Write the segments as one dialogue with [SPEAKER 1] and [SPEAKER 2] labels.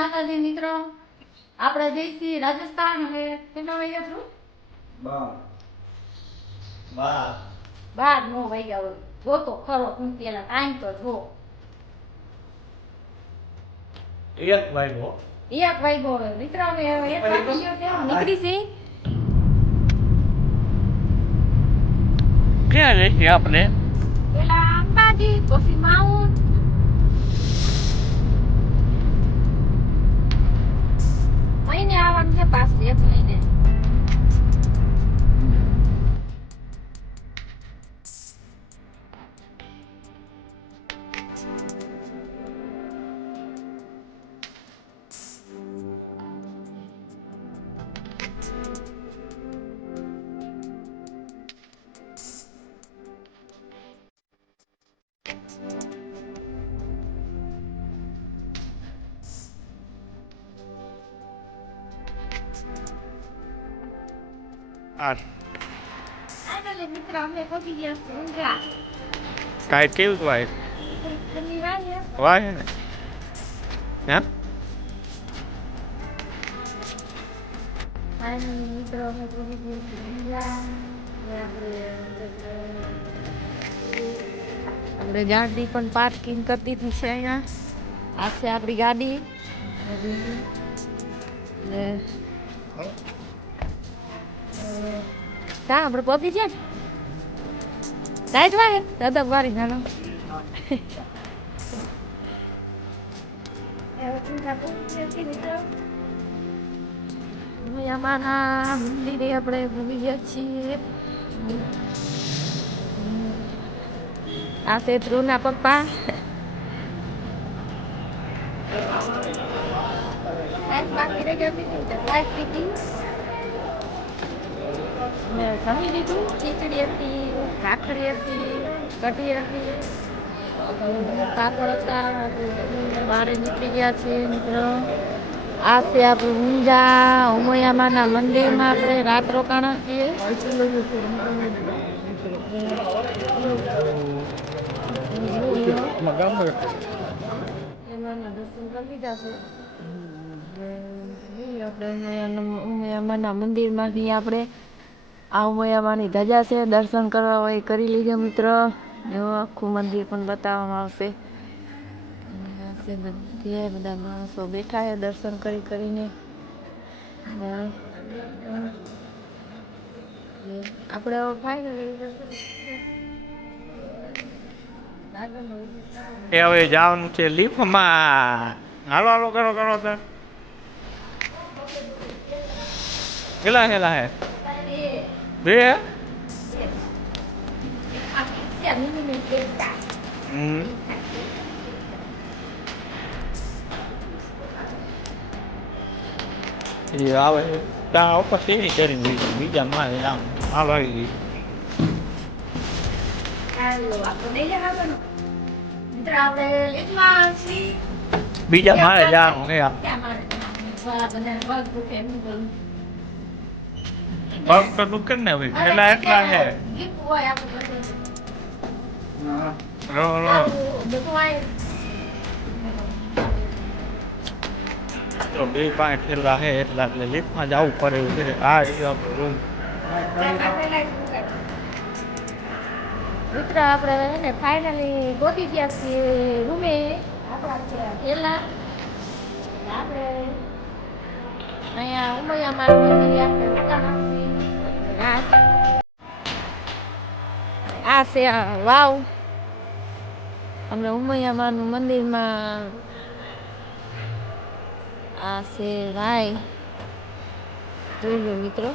[SPEAKER 1] માતાજી મિત્રો આપણે જઈશી રાજસ્થાન હવે કેટલા વાગ્યા થયું
[SPEAKER 2] બાર
[SPEAKER 1] બાર નો વાગ્યા હોય જો તો ખરો તું પેલા ટાઈમ તો જો
[SPEAKER 2] એક વાગ્યો
[SPEAKER 1] એક વાગ્યો હવે મિત્રો હવે એક વાગ્યો થયો નીકળી જઈ
[SPEAKER 2] ક્યાં જઈશું આપણે
[SPEAKER 1] પેલા અંબાજી પછી માઉન્ટ મહિને આવવાનું છે પાછું એક મહિને.
[SPEAKER 2] આઠ
[SPEAKER 1] ફાઇનલી મિત્રો અમે પહોંચી ગયા છીએ ઊંઝા
[SPEAKER 2] કાંઈ કેવું વાય
[SPEAKER 1] ઘરની વાય
[SPEAKER 2] વાય ને હે
[SPEAKER 1] ફાઇનલી મિત્રો અમે પહોંચી ગયા છીએ ઊંઝા હવે આપણે આપણે ગાડી પણ પાર્કિંગ કરી દીધી છે અહીંયા આ છે આપણી ગાડી ક્યાં આપણે પહોંચી ગયા ને રાઈટ વાગે દાદા વારી નાનો. અમારા મંદિરે આપણે ભૂલી ગયા છીએ. આ છે ધ્રુવના પપ્પા બાકી રહી ગયા જમી લીધું, ખીચડી હતી, ભાખરી હતી, કઢી હતી. પાપડ હતા, બહાર નીકળી ગયા છે મિત્રો. આપણે ઊંઝા ઉમૈયામાના મંદિરમાં આપણે રાત રોકાણા છીએ. એમાં દર્શન કરી છે. આપણે ઉમૈયામાના મંદિરમાંથી આપણે. આ ઉમૈયામાની ધજા છે, દર્શન કરવા હોય એ કરી લીધો મિત્રો. એવું આખું મંદિર પણ બતાવવામાં આવશે. બધે, બધા માણસો બેઠા છે દર્શન કરી કરીને. આપણે
[SPEAKER 2] એ હવે જવાનું છે લિફ્ટમાં. હાલો હાલો, કરો કરો તો કેટલા હેલા હે બે? હમ એ આવે ત્યાં ઉપર સીડી કરીને બીજા બીજા મારે આમ હાલ આવી ગઈ બીજા મારે જવાનું હે પગ તો દુખે ને ભાઈ. કેટલા એટલા હે. રો રો. તો બે પાંચ થેલા હે એટલા એટલે લિફ્ટમાં જવું પડે એવું છે. આ આપણો રૂમ
[SPEAKER 1] મિત્ર આપણે હે ને ફાઇનલી ગોતી ગયા છીએ રૂમે. એલા આપણે અહીંયા ઉમૈયા મારવાની આપણે. આ છે વાવ. આપણે ઉમૈયામાનું મંદિરમાં આ છે રાય. જોઈ લો મિત્રો.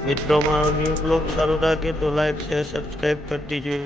[SPEAKER 3] મિત્રો મારો ન્યૂ બ્લોગ સારો લાગે તો લાઈક શેર સબસ્ક્રાઈબ કરી દીજો